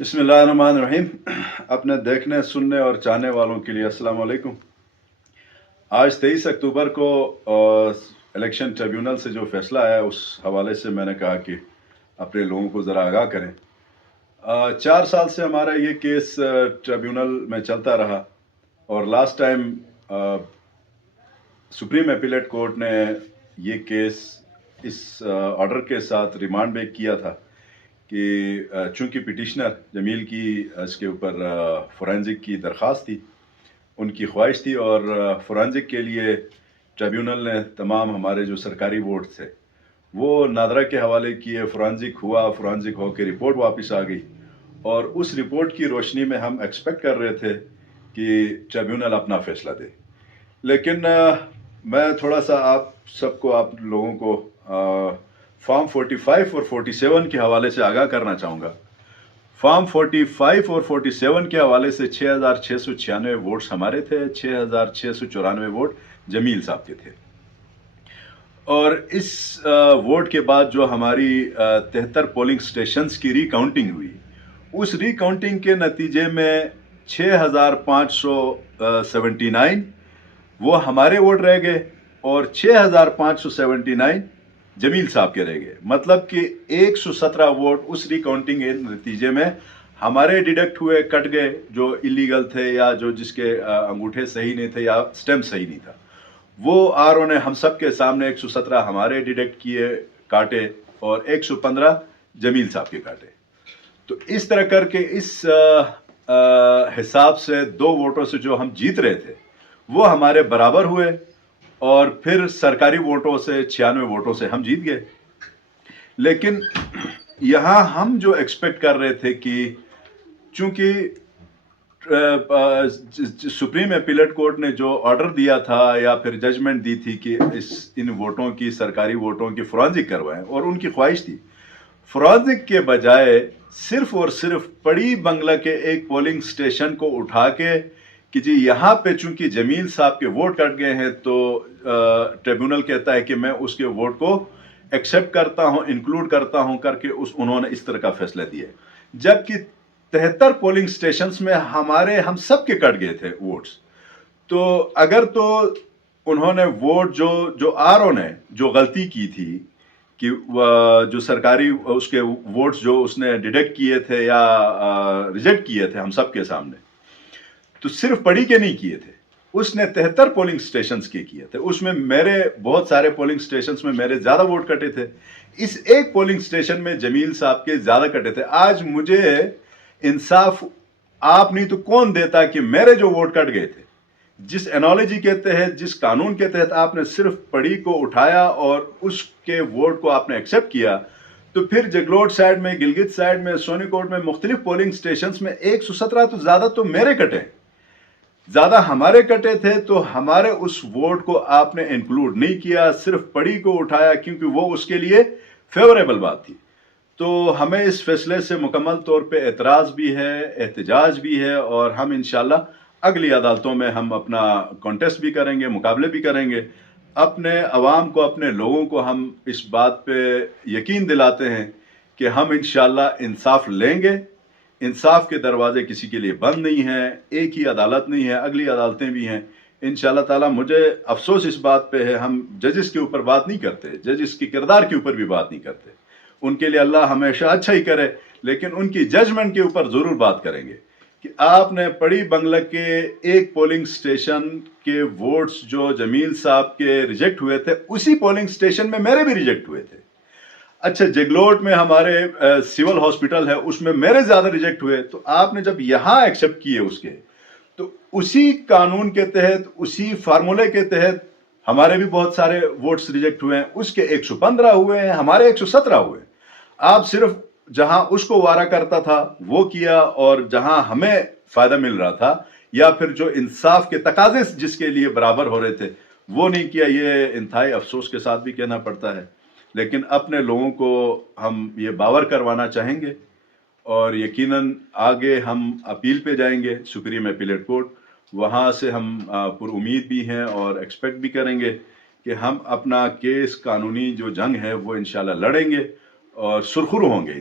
बिस्मिल्लाहिर्रहमानिर्रहीम। अपने देखने सुनने और चाहने वालों के लिए अस्सलाम वालेकुम। आज 23 अक्टूबर को इलेक्शन ट्रिब्यूनल से जो फैसला आया उस हवाले से मैंने कहा कि अपने लोगों को ज़रा आगाह करें। 4 साल से हमारा ये केस ट्रिब्यूनल में चलता रहा और last time supreme appellate court ने ये केस इस ऑर्डर के साथ रिमांड में किया था कि चूंकि पिटिशनर जमील की इसके ऊपर फोरेंसिक की दरख्वास्त थी, उनकी ख्वाहिश थी और फोरेंसिक के लिए ट्रिब्यूनल ने तमाम हमारे जो सरकारी वोट थे वो नादरा के हवाले किए। फोरेंसिक हुआ, फोरेंसिक हो के रिपोर्ट वापस आ गई और उस रिपोर्ट की रोशनी में हम एक्सपेक्ट कर रहे थे कि ट्रिब्यूनल अपना फैसला दे। लेकिन मैं थोड़ा सा आप लोगों को फॉर्म 45 और 47 के हवाले से आगाह करना चाहूँगा। फॉर्म 45 और 47 के हवाले से 6,696 वोट्स हमारे थे, 6,694 वोट जमील साहब के थे। और इस वोट के बाद जो हमारी 73 पोलिंग स्टेशंस की रिकाउंटिंग हुई, उस रिकाउंटिंग के नतीजे में 6,579 वो हमारे वोट रह गए और 6,579 जमील साहब के रह गए। मतलब कि 117 वोट उस रिकाउंटिंग के नतीजे में हमारे डिडक्ट हुए, कट गए, जो इलीगल थे या जो जिसके अंगूठे सही नहीं थे या स्टैम्प सही नहीं था। वो आरओ ने हम सब के सामने 117 हमारे डिडक्ट किए, काटे और 115 जमील साहब के काटे। तो इस तरह करके इस हिसाब से 2 वोटों से जो हम जीत रहे थे वो हमारे बराबर हुए और फिर सरकारी वोटों से 96 वोटों से हम जीत गए। लेकिन यहाँ हम जो एक्सपेक्ट कर रहे थे कि चूंकि सुप्रीम अपीलेट कोर्ट ने जो ऑर्डर दिया था या फिर जजमेंट दी थी कि इन वोटों की, सरकारी वोटों की फोरेंसिक करवाएं, और उनकी ख्वाहिश थी फोरेंसिक के बजाय सिर्फ और सिर्फ पड़ी बंगला के एक पोलिंग स्टेशन को उठा के कि जी यहाँ पे चूंकि जमील साहब के वोट कट गए हैं तो ट्रिब्यूनल कहता है कि मैं उसके वोट को एक्सेप्ट करता हूं, इंक्लूड करता हूं करके उन्होंने इस तरह का फैसला दिया। जबकि 73 पोलिंग स्टेशंस में हम सब के कट गए थे वोट्स। तो अगर तो उन्होंने वोट जो आरओ ने जो गलती की थी कि जो सरकारी उसके वोट्स जो उसने डिडक्ट किए थे या रिजेक्ट किए थे हम सब के सामने, तो सिर्फ पढ़ी के नहीं किए थे, उसने 73 पोलिंग स्टेशंस के किए थे। उसमें मेरे बहुत सारे पोलिंग स्टेशंस में मेरे ज्यादा वोट कटे थे। इस एक पोलिंग स्टेशन में जमील साहब के ज्यादा कटे थे। आज मुझे इंसाफ आप नहीं तो कौन देता कि मेरे जो वोट कट गए थे, जिस एनोलॉजी के तहत, जिस कानून के तहत आपने सिर्फ पढ़ी को उठाया और उसके वोट को आपने एक्सेप्ट किया, तो फिर जगलोट साइड में, गिलगित साइड में, सोनीकोट में मुख्तलिफ पोलिंग स्टेशंस में 117 तो ज्यादा तो मेरे कटे, ज्यादा हमारे कटे थे। तो हमारे उस वोट को आपने इंक्लूड नहीं किया, सिर्फ पड़ी को उठाया क्योंकि वो उसके लिए फेवरेबल बात थी। तो हमें इस फैसले से मुकम्मल तौर पे एतराज़ भी है, एहतजाज भी है और हम इंशाल्लाह अगली अदालतों में हम अपना कॉन्टेस्ट भी करेंगे, मुकाबले भी करेंगे। अपने अवाम को, अपने लोगों को हम इस बात पे यकीन दिलाते हैं कि हम इंशाल्लाह इंसाफ लेंगे। इंसाफ के दरवाजे किसी के लिए बंद नहीं हैं, एक ही अदालत नहीं है, अगली अदालतें भी हैं इंशाल्लाह ताला। मुझे अफसोस इस बात पे है, हम जजिस के ऊपर बात नहीं करते, जजिस के किरदार के ऊपर भी बात नहीं करते। उनके लिए अल्लाह हमेशा अच्छा ही करे, लेकिन उनकी जजमेंट के ऊपर ज़रूर बात करेंगे कि आपने पड़ी बंगला के एक पोलिंग स्टेशन के वोट्स जो जमील साहब के रिजेक्ट हुए थे, उसी पोलिंग स्टेशन में मेरे भी रिजेक्ट हुए थे। अच्छा, जगलोट में हमारे सिविल हॉस्पिटल है, उसमें मेरे ज्यादा रिजेक्ट हुए, तो आपने जब यहां एक्सेप्ट किए उसके, तो उसी कानून के तहत, उसी फार्मूले के तहत हमारे भी बहुत सारे वोट्स रिजेक्ट हुए हैं। उसके 115 हुए हैं, हमारे 117 हुए। आप सिर्फ जहां उसको वारा करता था वो किया और जहां हमें फायदा मिल रहा था या फिर जो इंसाफ के तकाजे जिसके लिए बराबर हो रहे थे वो नहीं किया। ये इंतहाई अफसोस के साथ भी कहना पड़ता है, लेकिन अपने लोगों को हम ये बावर करवाना चाहेंगे और यकीनन आगे हम अपील पे जाएंगे सुप्रीम अपीलेट कोर्ट। वहाँ से हम पुरुमीद भी हैं और एक्सपेक्ट भी करेंगे कि हम अपना केस, कानूनी जो जंग है वो इंशाल्लाह लड़ेंगे और सुरखरू होंगे।